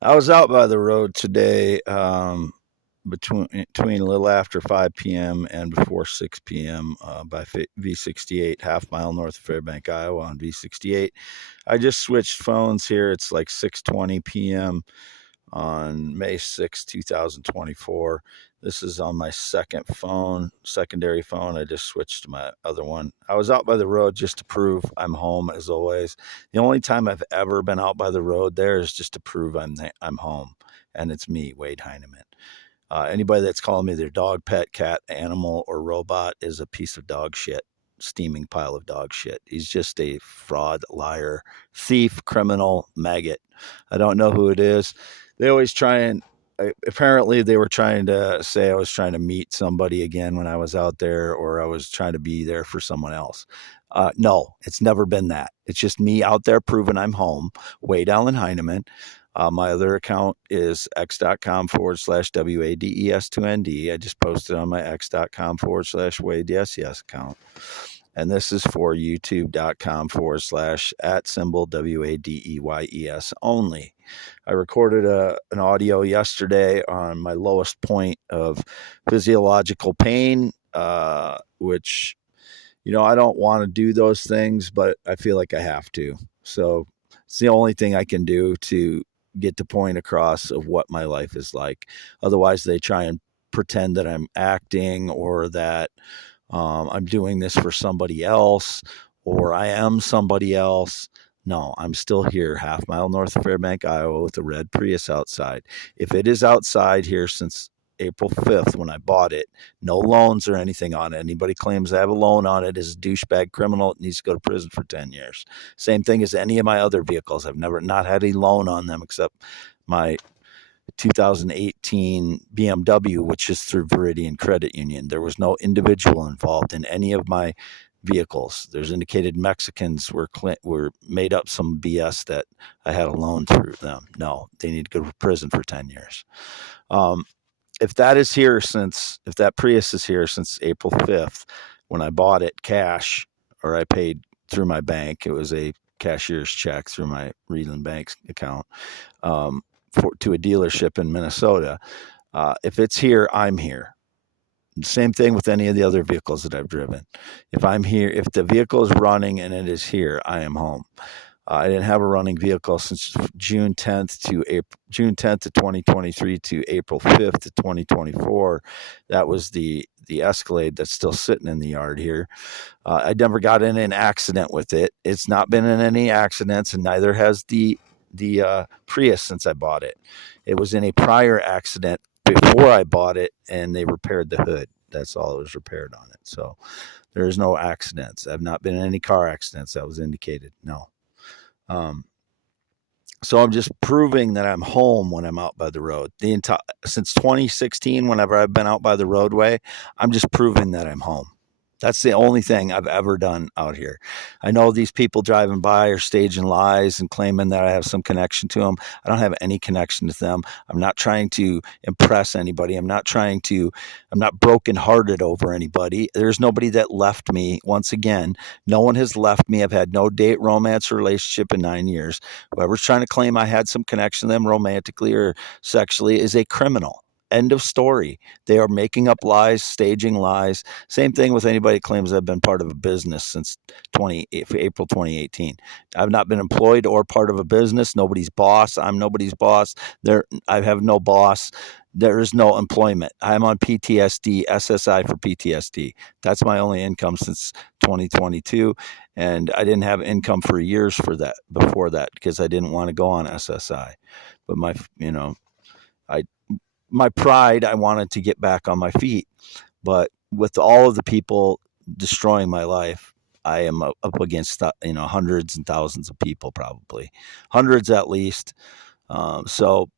I was out by the road today, between a little after 5 p.m. and before 6 p.m. By V68, half mile north of Fairbank, Iowa, on V68. I just switched phones here. It's like 6:20 p.m. on May 6th, 2024. This is on my secondary phone. I just switched to my other one. I was out by the road just to prove I'm home, as always. The only time I've ever been out by the road there is just to prove I'm home, and it's me, Wade Heineman. Anybody that's calling me their dog, pet, cat, animal, or robot is a piece of dog shit, steaming pile of dog shit. He's just a fraud, liar, thief, criminal, maggot. I don't know who it is. They always try and apparently they were trying to say I was trying to meet somebody again when I was out there, or I was trying to be there for someone else. No, it's never been that. It's just me out there proving I'm home. Wade Allen Heineman. My other account is x.com/WADES2ND. I just posted on my x.com/Wade Yes Yes account. And this is for youtube.com/ at symbol WADEYES only. I recorded an audio yesterday on my lowest point of physiological pain, which, I don't want to do those things, but I feel like I have to. So it's the only thing I can do to get the point across of what my life is like. Otherwise, they try and pretend that I'm acting, or that I'm doing this for somebody else, or I am somebody else. No, I'm still here, half mile north of Fairbank, Iowa, with a red Prius outside. If it is outside here since April 5th when I bought it, no loans or anything on it. Anybody claims I have a loan on it is a douchebag criminal. It needs to go to prison for 10 years. Same thing as any of my other vehicles. I've never not had a loan on them except my 2018 BMW, which is through Viridian Credit Union. There was no individual involved in any of my vehicles. There's indicated Mexicans were made up some BS that I had a loan through them. No, they need to go to prison for 10 years. Um, if that Prius is here since April 5th, when I bought it cash, or I paid through my bank, it was a cashier's check through my Reedland Bank account, to a dealership in Minnesota. If it's here, I'm here. Same thing with any of the other vehicles that I've driven. If I'm here, if the vehicle is running and it is here, I am home. I didn't have a running vehicle since June 10th of 2023 to April 5th of 2024. That was the Escalade that's still sitting in the yard here. I never got in an accident with it. It's not been in any accidents, and neither has the Prius since I bought it. It was in a prior accident before I bought it, and they repaired the hood. That's all that was repaired on it. So there is no accidents. I've not been in any car accidents that was indicated. No. Um, so I'm just proving that I'm home when I'm out by the road. Since 2016, whenever I've been out by the roadway, I'm just proving that I'm home. That's the only thing I've ever done out here. I know these people driving by are staging lies and claiming that I have some connection to them. I don't have any connection to them. I'm not trying to impress anybody. I'm not brokenhearted over anybody. There's nobody that left me. Once again, no one has left me. I've had no date, romance, or relationship in 9 years. Whoever's trying to claim I had some connection to them romantically or sexually is a criminal. End of story. They are making up lies, staging lies. Same thing with anybody that claims I've been part of a business since April 2018. I've not been employed or part of a business. Nobody's boss. I'm nobody's boss. I have no boss. There is no employment. I'm on PTSD, SSI for PTSD. That's my only income since 2022. And I didn't have income for years before that, because I didn't want to go on SSI. But I my pride, I wanted to get back on my feet. But with all of the people destroying my life, I am up against hundreds and thousands of people, probably hundreds at least. So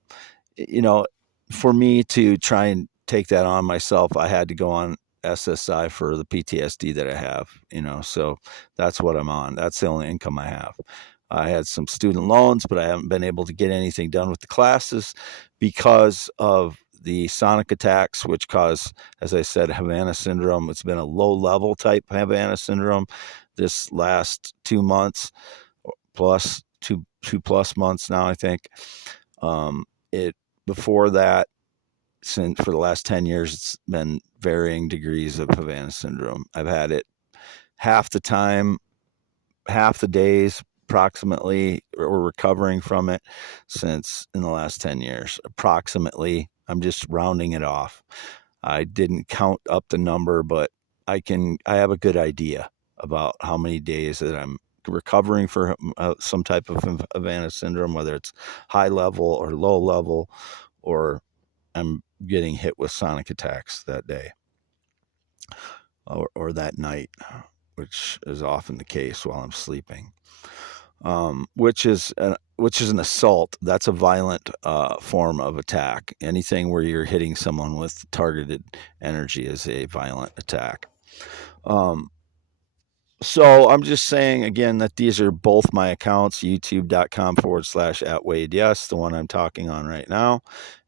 you know, for me to try and take that on myself, I had to go on SSI for the PTSD that I have. So that's what I'm on. That's the only income I have. I had some student loans, but I haven't been able to get anything done with the classes because of the sonic attacks, which cause, as I said, Havana syndrome. It's been a low level type Havana syndrome this last 2 months, plus two plus months now, I think. It before that, since for the last 10 years, it's been varying degrees of Havana syndrome. I've had it half the time, half the days approximately, or recovering from it since in the last 10 years. Approximately, I'm just rounding it off. I didn't count up the number, but I have a good idea about how many days that I'm recovering for some type of Havana syndrome, whether it's high level or low level, or I'm getting hit with sonic attacks that day or that night, which is often the case while I'm sleeping. Which is an assault. That's a violent form of attack. Anything where you're hitting someone with targeted energy is a violent attack. So I'm just saying again that these are both my accounts, youtube.com/@WadeYes, the one I'm talking on right now,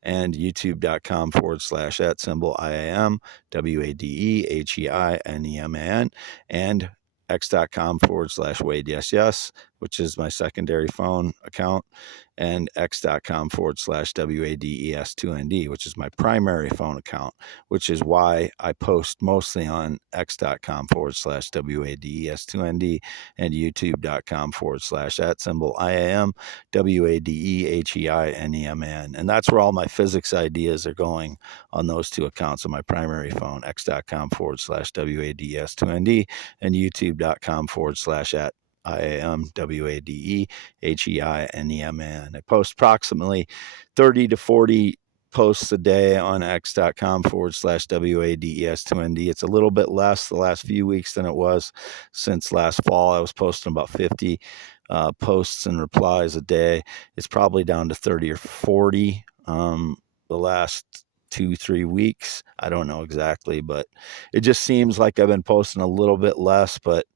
and youtube.com/@IAM, WADEHEINEMAN, and x.com/WadeYesYes, which is my secondary phone account, and x.com/WADES2ND, which is my primary phone account, which is why I post mostly on x.com/WADES2ND and youtube.com/@IAM, WADEHEINEMAN. And that's where all my physics ideas are going, on those two accounts on my primary phone, x.com/WADES2ND and youtube.com/@IAM, WADEHEINEMAN. I post approximately 30 to 40 posts a day on x.com/WADES2ND. It's a little bit less the last few weeks than it was since last fall. I was posting about 50 posts and replies a day. It's probably down to 30 or 40 the last 2-3 weeks. I don't know exactly, but it just seems like I've been posting a little bit less, but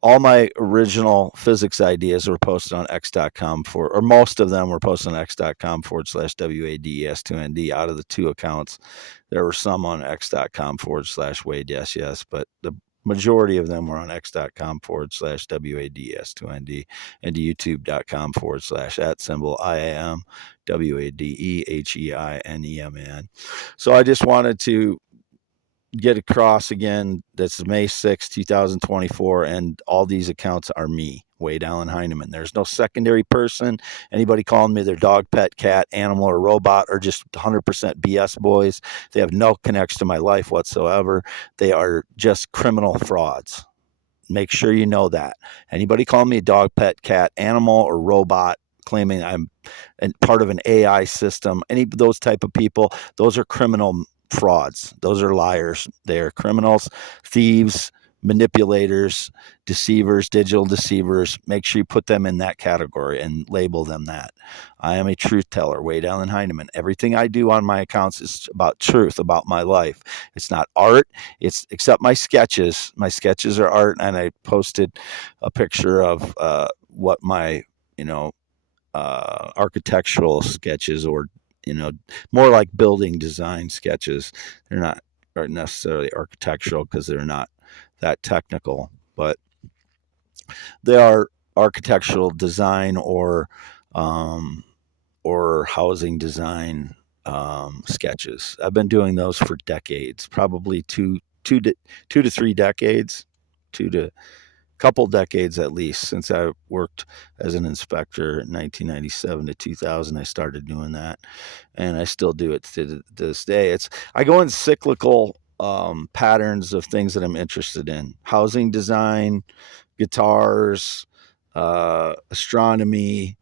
all my original physics ideas were posted on x.com or most of them were posted on x.com/WADES2ND out of the two accounts. There were some on x.com/WadeYesYes, but the majority of them were on x.com/WADES2ND and youtube.com/@IAM, WADEHEINEMAN. So I just wanted to get across again, that's May 6, 2024, and all these accounts are me, Wade Allen Heineman. There's no secondary person. Anybody calling me their dog, pet, cat, animal, or robot are just 100% BS boys. They have no connection to my life whatsoever. They are just criminal frauds. Make sure you know that. Anybody calling me a dog, pet, cat, animal, or robot, claiming I'm part of an AI system, any of those type of people, those are criminal frauds. Those are liars. They are criminals, thieves, manipulators, deceivers, digital deceivers. Make sure you put them in that category and label them that. I am a truth teller, Wade Allen Heineman. Everything I do on my accounts is about truth, about my life. It's not art. It's except my sketches. My sketches are art, and I posted a picture of what my architectural sketches, or more like building design sketches. They're not necessarily architectural because they're not that technical, but they are architectural design or housing design sketches. I've been doing those for decades, probably two to 3 decades, couple decades at least, since I worked as an inspector in 1997 to 2000. I started doing that, and I still do it to this day. I go in cyclical patterns of things that I'm interested in: housing design, guitars, astronomy,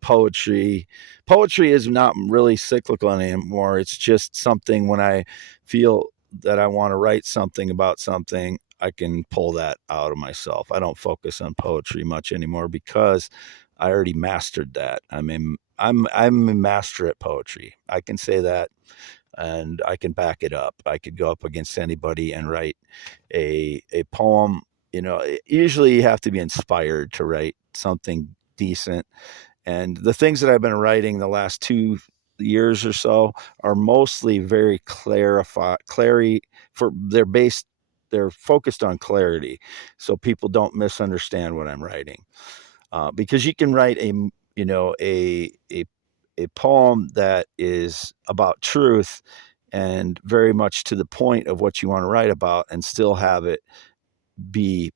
poetry. Poetry is not really cyclical anymore. It's just something when I feel that I want to write something about something, I can pull that out of myself. I don't focus on poetry much anymore because I already mastered that. I'm a master at poetry. I can say that, and I can back it up. I could go up against anybody and write a poem. Usually you have to be inspired to write something decent. And the things that I've been writing the last 2 years or so are mostly very they're focused on clarity, so people don't misunderstand what I'm writing. Because you can write a poem that is about truth and very much to the point of what you want to write about, and still have it be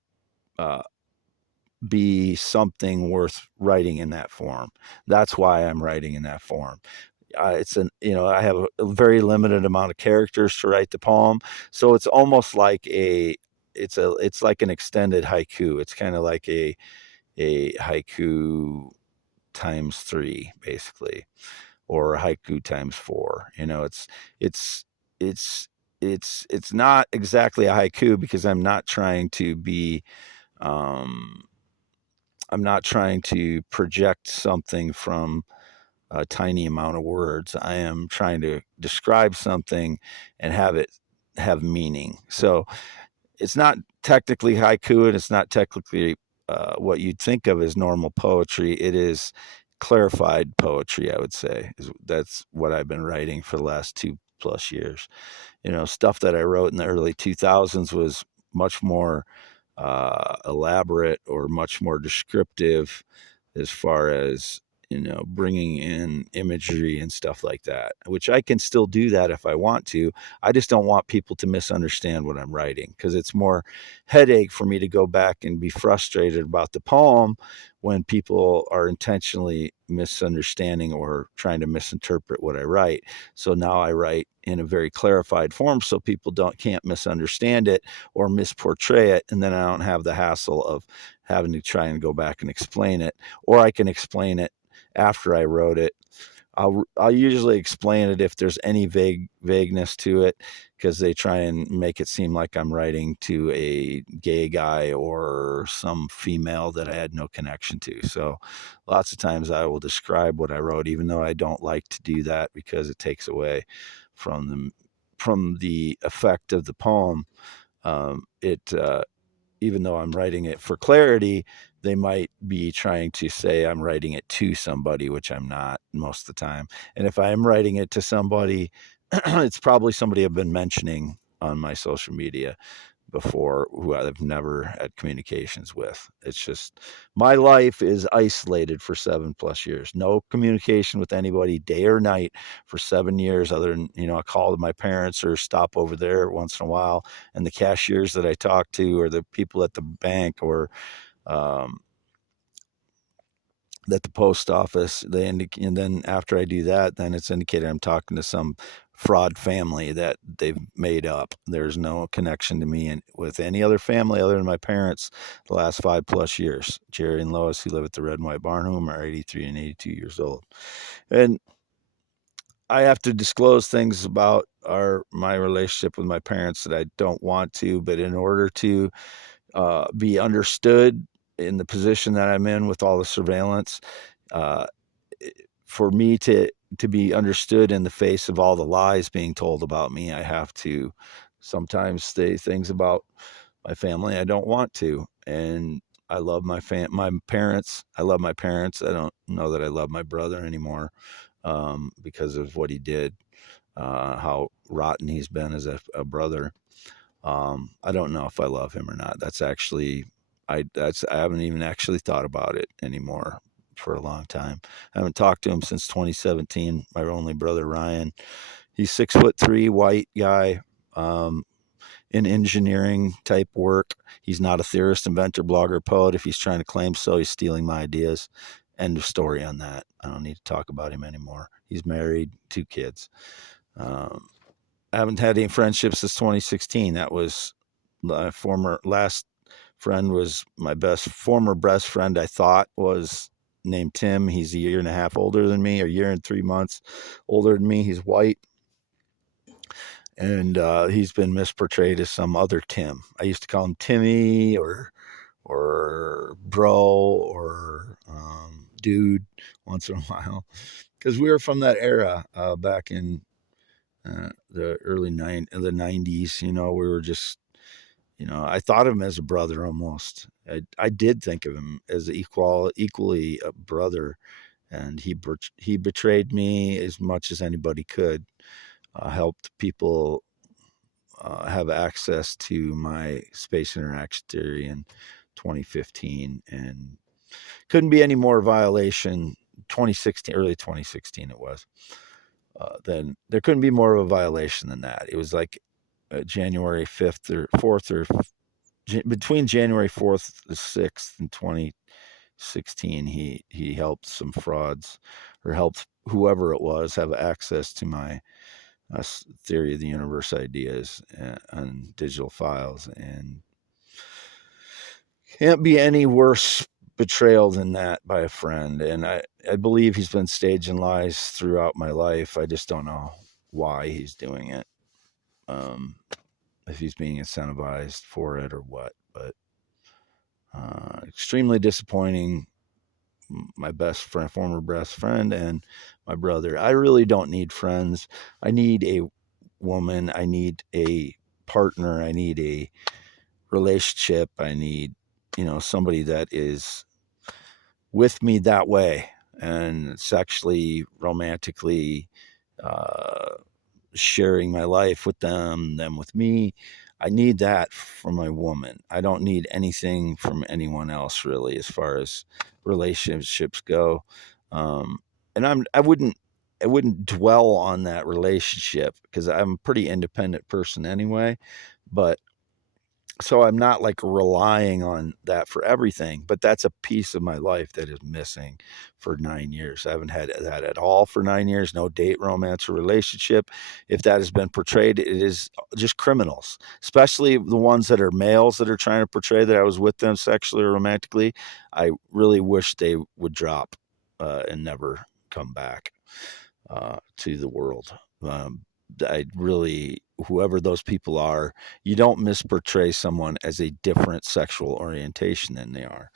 uh, be something worth writing in that form. That's why I'm writing in that form. It's an I have a very limited amount of characters to write the poem, so it's almost like it's like an extended haiku. It's kind of like a haiku times three, basically, or a haiku times four. It's it's it's not exactly a haiku because um, I'm not trying to project something from a tiny amount of words. I am trying to describe something and have it have meaning. So it's not technically haiku, and it's not technically what you'd think of as normal poetry. It is clarified poetry, I would say. That's what I've been writing for the last 2+ years. Stuff that I wrote in the early 2000s was much more elaborate or much more descriptive as far as bringing in imagery and stuff like that, which I can still do that if I want to. I just don't want people to misunderstand what I'm writing, because it's more headache for me to go back and be frustrated about the poem when people are intentionally misunderstanding or trying to misinterpret what I write. So now I write in a very clarified form so people can't misunderstand it or misportray it, and then I don't have the hassle of having to try and go back and explain it, or I can explain it after I wrote it. I'll usually explain it if there's any vagueness to it, because they try and make it seem like I'm writing to a gay guy or some female that I had no connection to. So lots of times I will describe what I wrote, even though I don't like to do that because it takes away from the effect of the poem. It Even though I'm writing it for clarity, they might be trying to say I'm writing it to somebody, which I'm not most of the time. And if I am writing it to somebody, it's probably somebody I've been mentioning on my social media before, who I've never had communications with. It's just my life is isolated for 7+ years. No communication with anybody day or night for 7 years, other than, a call to my parents or stop over there once in a while. And the cashiers that I talk to, or the people at the bank, or um, at the post office, and then after I do that, then it's indicated I'm talking to some fraud family that they've made up. There's no connection to me and with any other family other than my parents the last 5+ years. Jerry and Lois, who live at the Red and White Barn Home, are 83 and 82 years old. And I have to disclose things about my relationship with my parents that I don't want to, but in order to be understood in the position that I'm in with all the surveillance, uh, for me to be understood in the face of all the lies being told about me, I have to sometimes say things about my family I don't want to. And I love my parents. I love my parents. I don't know that I love my brother anymore, because of what he did, how rotten he's been as a brother. I don't know if I love him or not. I haven't even actually thought about it anymore for a long time. I haven't talked to him since 2017. My only brother, Ryan, he's 6'3", white guy, um, in engineering type work. He's not a theorist, inventor, blogger, poet. If he's trying to claim so, he's stealing my ideas. End of story on that. I don't need to talk about him anymore. He's married, 2 kids. Um, I haven't had any friendships since 2016. That was my former last friend, was my former best friend. I thought was named Tim. He's a year and a half older than me, or a year and 3 months older than me. He's white, and he's been misportrayed as some other Tim. I used to call him Timmy, or bro, or dude once in a while, because we were from that era, back in the the 90s. We were just, I thought of him as a brother almost. I did think of him as equally a brother, and he betrayed me as much as anybody could. Helped people have access to my space interaction theory in 2015, and couldn't be any more violation 2016, early 2016 it was, then there couldn't be more of a violation than that. It was like January 5th or 4th or between January 4th and 6th in 2016, he helped some frauds, or helped whoever it was have access to my theory of the universe ideas on digital files, and can't be any worse betrayal than that by a friend. And I believe he's been staging lies throughout my life. I just don't know why he's doing it. If he's being incentivized for it or what, but extremely disappointing. My best friend, former best friend, and my brother. I really don't need friends. I need a woman. I need a partner. I need a relationship. I need, somebody that is with me that way, and sexually, romantically, uh, sharing my life with them with me. I need that from my woman. I don't need anything from anyone else really, as far as relationships go. Um, and I wouldn't dwell on that relationship because I'm a pretty independent person anyway. But so I'm not like relying on that for everything, but that's a piece of my life that is missing for 9 years. I haven't had that at all for 9 years. No date, romance, or relationship. If that has been portrayed, it is just criminals, especially the ones that are males that are trying to portray that I was with them sexually or romantically. I really wish they would drop and never come back to the world. I really, whoever those people are, you don't misportray someone as a different sexual orientation than they are.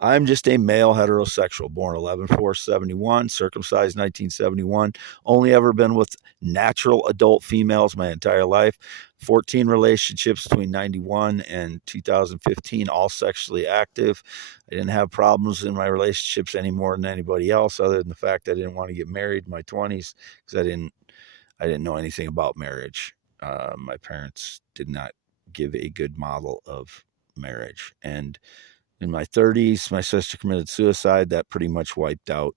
I'm just a male heterosexual, born 11/4/71, circumcised 1971. Only ever been with natural adult females my entire life. 14 relationships between 91 and 2015, all sexually active. I didn't have problems in my relationships any more than anybody else, other than the fact I didn't want to get married in my 20s because I didn't know anything about marriage. My parents did not give a good model of marriage, and in my 30s, my sister committed suicide. That pretty much wiped out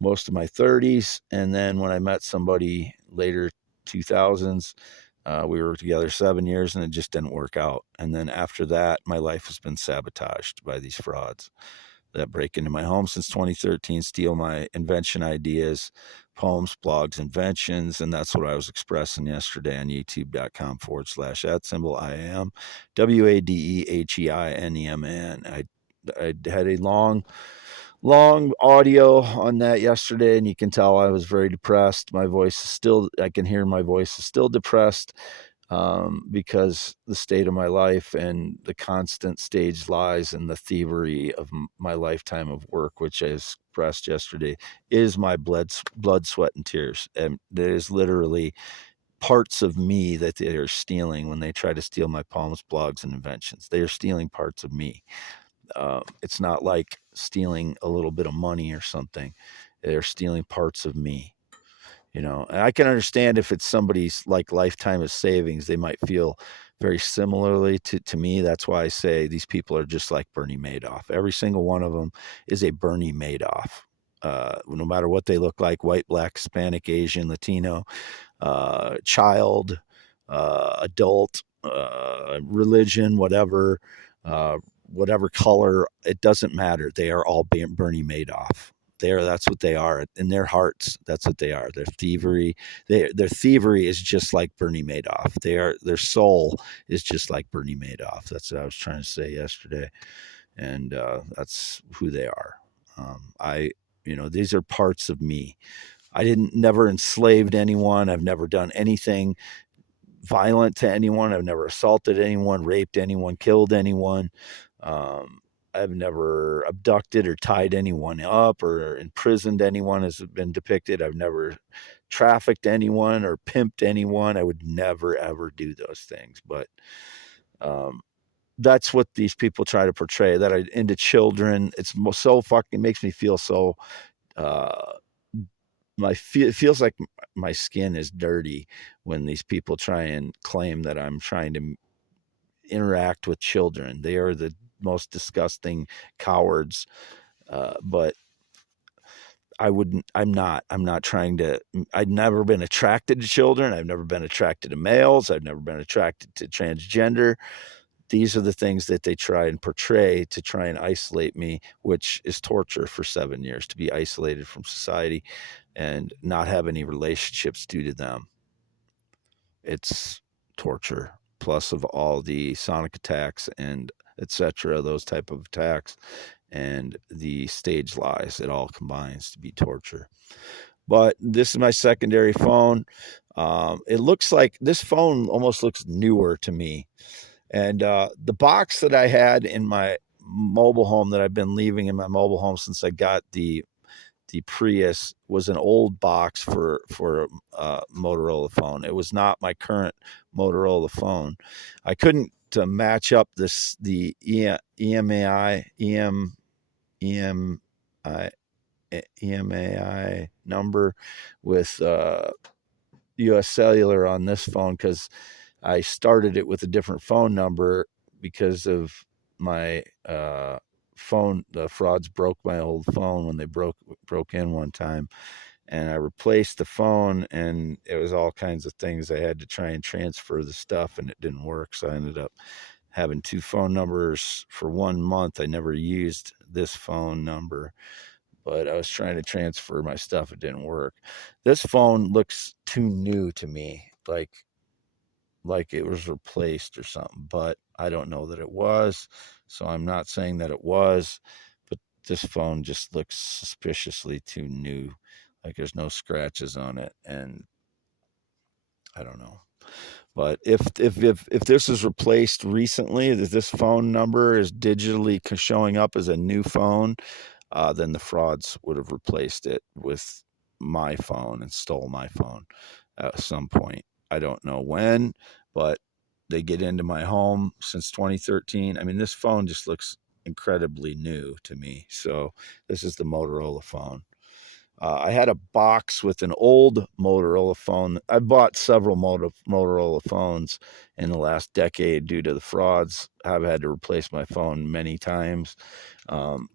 most of my 30s. And then when I met somebody later 2000s, we were together 7 years and it just didn't work out. And then after that, my life has been sabotaged by these frauds that break into my home since 2013, steal my invention ideas, poems, blogs, inventions. And that's what I was expressing yesterday on youtube.com/@ symbol I am WADEHEINEMN. I had a long audio on that yesterday, and you can tell I was very depressed. My voice is still, I can hear my voice is still depressed, because the state of my life and the constant staged lies and the thievery of my lifetime of work, which I expressed yesterday, is my blood, sweat, and tears. And there is literally parts of me that they are stealing when they try to steal my poems, blogs, and inventions. They are stealing parts of me. It's not like stealing a little bit of money or something. They're stealing parts of me. And I can understand if it's somebody's like lifetime of savings, they might feel very similarly to me. That's why I say these people are just like Bernie Madoff. Every single one of them is a Bernie Madoff. No matter what they look like, white, black, Hispanic, Asian, Latino, child, adult, religion, whatever color, it doesn't matter. They are all Bernie Madoff. That's what they are in their hearts. That's what they are. Their thievery, their thievery is just like Bernie Madoff. Their soul is just like Bernie Madoff. That's what I was trying to say yesterday, and that's who they are. These are parts of me. I never enslaved anyone. I've never done anything violent to anyone. I've never assaulted anyone, raped anyone, killed anyone. I've never abducted or tied anyone up or imprisoned anyone as been depicted. I've never trafficked anyone or pimped anyone. I would never, ever do those things. But that's what these people try to portray, that I into children. It's so fucking makes me feel so, it feels like my skin is dirty when these people try and claim that I'm trying to interact with children. They are the most disgusting cowards. But I'm not trying to, I've never been attracted to children. I've never been attracted to males. I've never been attracted to transgender. These are the things that they try and portray to try and isolate me, which is torture for 7 years, to be isolated from society and not have any relationships due to them. It's torture, plus of all the sonic attacks and etc., those type of attacks and the stage lies. It all combines to be torture. But this is my secondary phone. It looks like this phone almost looks newer to me. And the box that I had in my mobile home that I've been leaving in my mobile home since I got the Prius was an old box for a Motorola phone. It was not my current Motorola phone. I couldn't match up the EMAI number with US Cellular on this phone because I started it with a different phone number because of my phone. The frauds broke my old phone when they broke in one time, and I replaced the phone, and it was all kinds of things. I had to try and transfer the stuff, and it didn't work. So I ended up having two phone numbers for 1 month. I never used this phone number, but I was trying to transfer my stuff. It didn't work. This phone looks too new to me, like it was replaced or something, but I don't know that it was. So I'm not saying that it was, but this phone just looks suspiciously too new. Like there's no scratches on it, and I don't know. But if this is replaced recently, that this phone number is digitally showing up as a new phone, then the frauds would have replaced it with my phone and stole my phone at some point. I don't know when, but they get into my home since 2013. I mean, this phone just looks incredibly new to me. So this is the Motorola phone. I had a box with an old Motorola phone. I bought several Motorola phones in the last decade due to the frauds. I've had to replace my phone many times.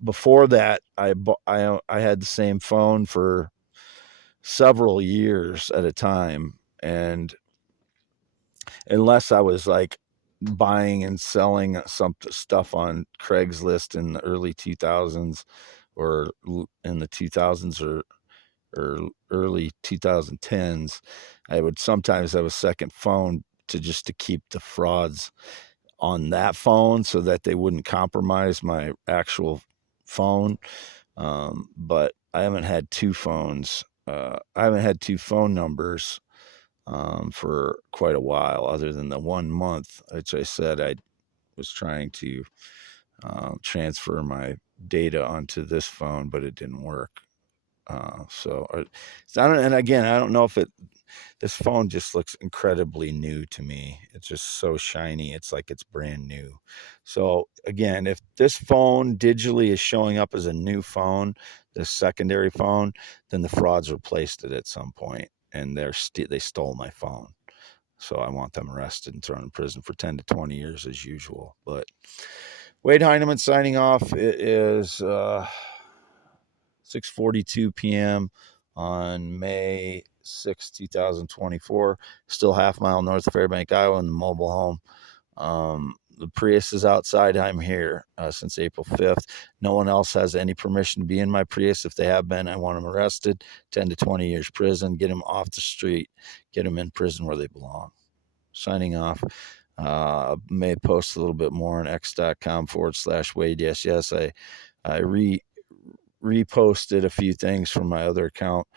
Before that, I had the same phone for several years at a time, and unless I was like buying and selling some stuff on Craigslist in the early 2000s or in the 2000s or early 2010s, I would sometimes have a second phone to keep the frauds on that phone so that they wouldn't compromise my actual phone. But I haven't had two phones. I haven't had two phone numbers for quite a while, other than the 1 month, which I said I was trying to transfer my data onto this phone, but it didn't work. So I don't, and again, I don't know if this phone just looks incredibly new to me. It's just so shiny. It's like it's brand new. So again, if this phone digitally is showing up as a new phone, this secondary phone, then the frauds replaced it at some point, and they stole my phone. So I want them arrested and thrown in prison for 10 to 20 years as usual. But Wade Heineman signing off. It is 6:42 p.m. on May 6, 2024. Still half mile north of Fairbank, Iowa, in the mobile home. The Prius is outside. I'm here since April 5th. No one else has any permission to be in my Prius. If they have been, I want them arrested. 10 to 20 years prison. Get them off the street. Get them in prison where they belong. Signing off. May post a little bit more on x.com/Wade. Yes. I reposted a few things from my other account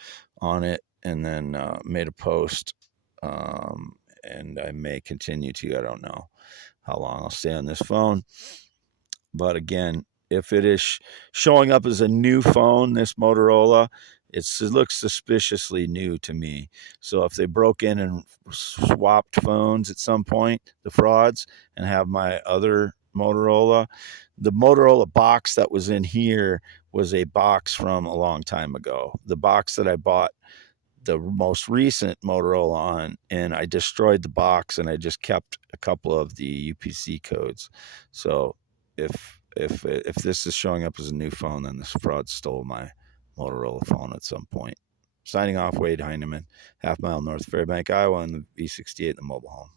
on it, and then made a post, and I may continue to. I don't know how long I'll stay on this phone, but again, if it is showing up as a new phone, this Motorola, it looks suspiciously new to me. So if they broke in and swapped phones at some point, the frauds, and have my other Motorola, the Motorola box that was in here was a box from a long time ago. The box that I bought the most recent Motorola on, and I destroyed the box, and I just kept a couple of the UPC codes. So if this is showing up as a new phone, then this fraud stole my Motorola phone at some point. Signing off, Wade Heineman, half mile north of Fairbank, Iowa, in the V68 in the mobile home.